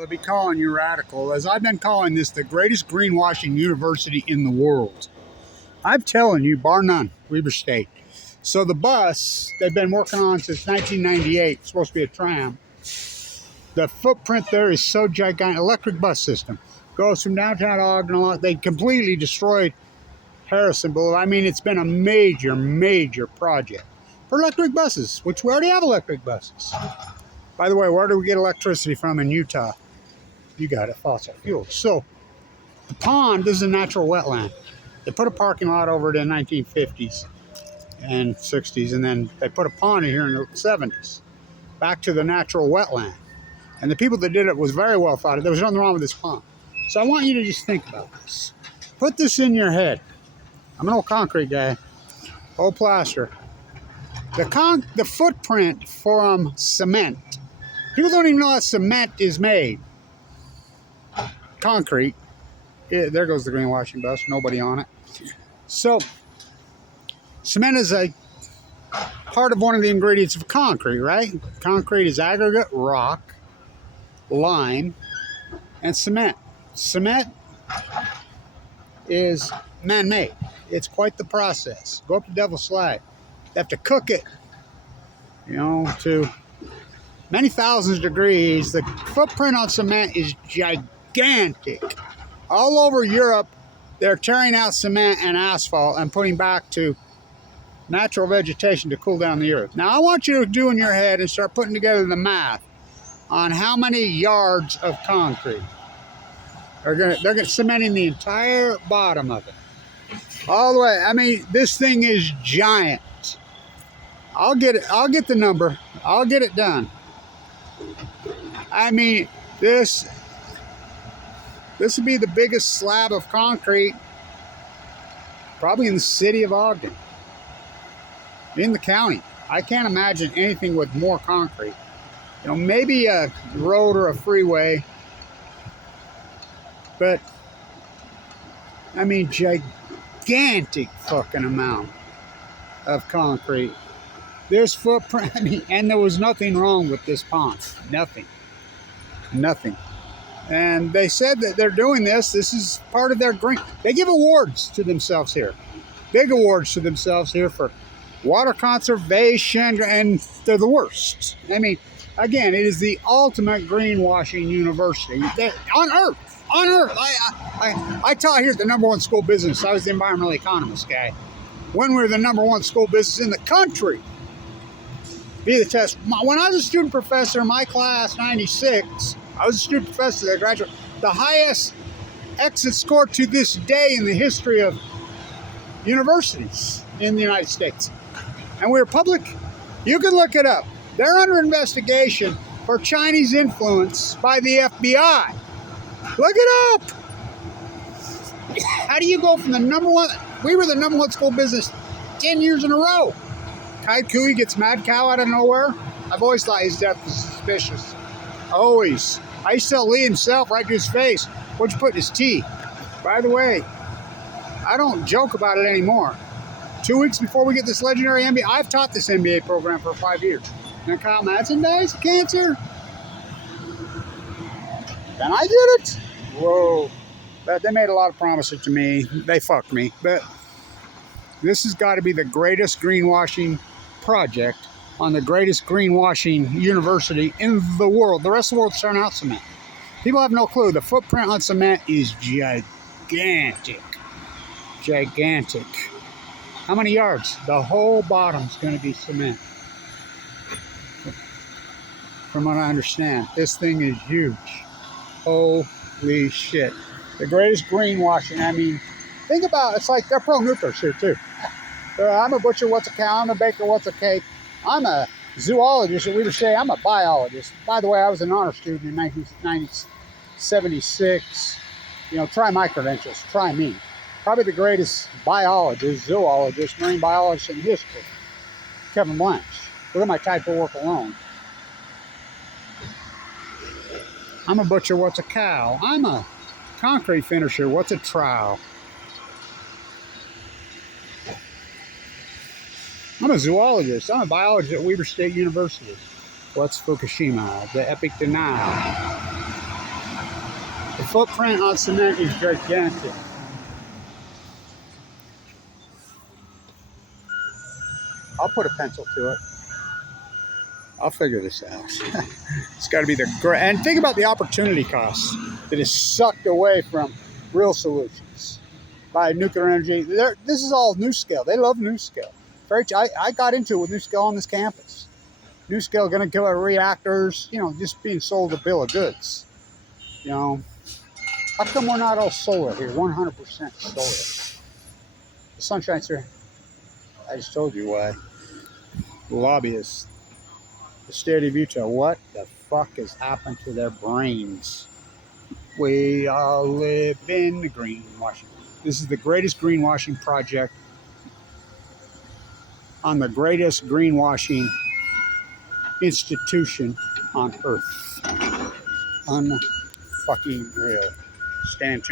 They'll be calling you radical, as I've been calling this the greatest greenwashing university in the world. I'm telling you, bar none, Weber State. So the bus they've been working on since 1998, it's supposed to be a tram. The footprint there is so gigantic. Electric bus system goes from downtown Ogden along. They completely destroyed Harrison Boulevard. I mean, it's been a major, major project for electric buses, which we already have electric buses. By the way, where do we get electricity from in Utah? You got it, fossil fuel. So the pond, this is a natural wetland. They put a parking lot over it in the 1950s and 60s, and then they put a pond in here in the 70s, back to the natural wetland. And the people that did it was very well thought of. There was nothing wrong with this pond. So I want you to just think about this. Put this in your head. I'm an old concrete guy, old plaster. The footprint from cement. People don't even know how cement is made. Concrete. Yeah, there goes the greenwashing bus. Nobody on it. So cement is a part of one of the ingredients of concrete, right? Concrete is aggregate, rock, lime, and cement. Cement is man-made. It's quite the process. Go up to Devil's Slide. You have to cook it, to many thousands of degrees. The footprint on cement is gigantic. All over Europe, they're tearing out cement and asphalt and putting back to natural vegetation to cool down the earth. Now, I want you to do in your head and start putting together the math on how many yards of concrete they're cementing the entire bottom of it. All the way. I mean, this thing is giant. I'll get it. I'll get the number. I'll get it done. I mean, this would be the biggest slab of concrete probably in the city of Ogden, in the county. I can't imagine anything with more concrete. Maybe a road or a freeway, but I mean, gigantic fucking amount of concrete. This footprint, and there was nothing wrong with this pond. Nothing. And they said that they're doing this. This is part of their green. They give awards to themselves here. Big awards to themselves here for water conservation, and they're the worst. I mean, again, it is the ultimate greenwashing university on earth. On earth. I taught here at the #1 school business. I was the environmental economist guy. When we were the #1 school business in the country. Be the test. When I was a student professor in my class, 96, I was a student professor that graduated. The highest exit score to this day in the history of universities in the United States. And we were public. You can look it up. They're under investigation for Chinese influence by the FBI. Look it up. How do you go from the #1? We were the #1 school business 10 years in a row. Kai Kui gets mad cow out of nowhere. I've always thought his death was suspicious. Always. I used to tell Lee himself right to his face, what'd you put in his tea? By the way, I don't joke about it anymore. 2 weeks before we get this legendary MBA, I've taught this MBA program for 5 years. And Kyle Madsen dies of cancer. Can I get it? Whoa. But they made a lot of promises to me. They fucked me. But this has got to be the greatest greenwashing project on the greatest greenwashing university in the world. The rest of the world's turning out cement. People have no clue. The footprint on cement is gigantic. Gigantic. How many yards? The whole bottom's going to be cement. From what I understand, this thing is huge. Holy shit. The greatest greenwashing. I mean, think about it. It's like they're pro-nuclear here, too. I'm a butcher, what's a cow? I'm a baker, what's a cake? I'm a zoologist at Weber State. I'm a biologist. By the way, I was an honor student in 1976. Try my credentials. Try me. Probably the greatest biologist, zoologist, marine biologist in history. Kevin Blanch. Look at my type of work alone. I'm a butcher, what's a cow? I'm a concrete finisher, what's a trowel? I'm a zoologist. I'm a biologist at Weber State University. What's Fukushima? The epic denial. The footprint on cement is gigantic. I'll put a pencil to it. I'll figure this out. It's got to be and think about the opportunity costs that is sucked away from real solutions by nuclear energy. This is all NuScale. They love NuScale. I got into it with NuScale on this campus. NuScale going to kill our reactors, just being sold a bill of goods. How come we're not all solar here? 100% solar. The sunshine's here. I just told you why. The lobbyists. The state of Utah. What the fuck has happened to their brains? We all live in the greenwashing. This is the greatest greenwashing project on the greatest greenwashing institution on earth. Unfucking real. Stand tuned.